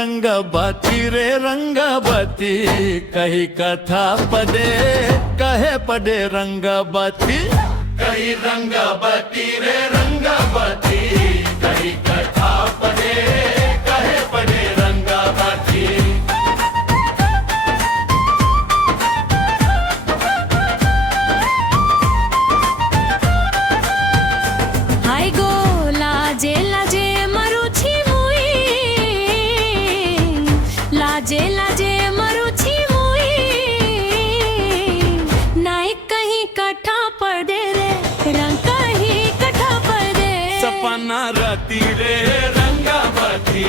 रंगबती रे रंगबती, कही कथा पदे कहे पदे रंगबती। कही रंगबती रे रंगबती, कही कथा पदे कहे पदे रंगबती। हाय गो लाजे लाजे मरुछि मुई, लाजे लाजे मरुछि मुई, नाई कहीं कठा पर दे रे रंग कहीं कठा पर दे। सपना राती रे रंगबती,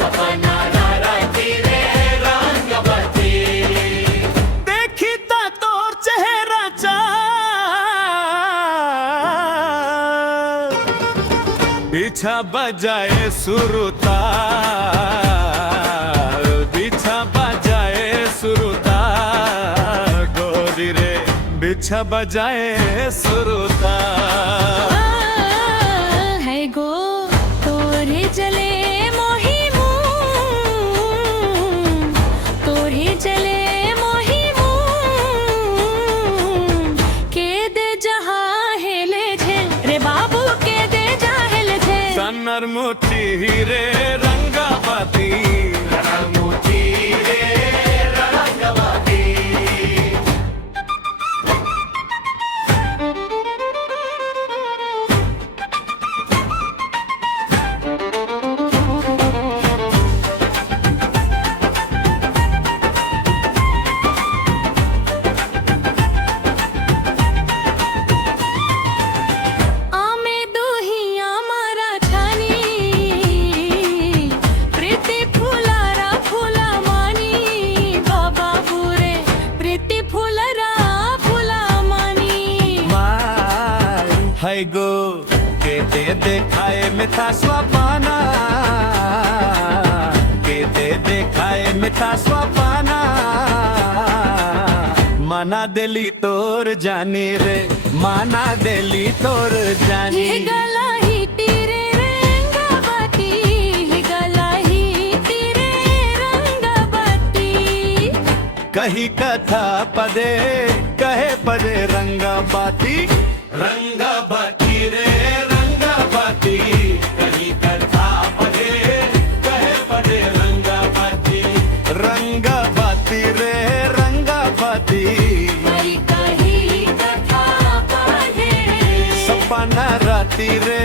सपना राती रे रंगबती। देखी ता तोर चेहरा पीछा बजाए सुरुता, पीछा बजाए सुरुता, गोरी रे पीछा बजाए सुरुता। है गो तोरे जले मोही मुँह, तोरे जले मोही मुँह, के दे जहाँ हेले झे रे बाबू के दे जा हेले झे। सनर मुठी रे रंगबती, मुठी रे रंगबती। आमे दुहिया मारा छानी, प्रीति फुलारा फुला मानी, बाबा बुरे प्रीति फुलरा फुला मानी। है गो के दे देखाए मिठा स्वपाना, के दे देखाए मिठा स्वपाना। माना दिली तोर जानी रे, माना दिली तोर जानी। हे गला ही तेरे रंगबती, हे गला ही तेरे रंगबती। कही कथा पदे कहे पदे रंगबती, रंगबती रे रंगबती। कही कथा पदे कहे पदे रंगबती, रंगबती रे रंगबती। कही कथा पढ़े सपना राती रे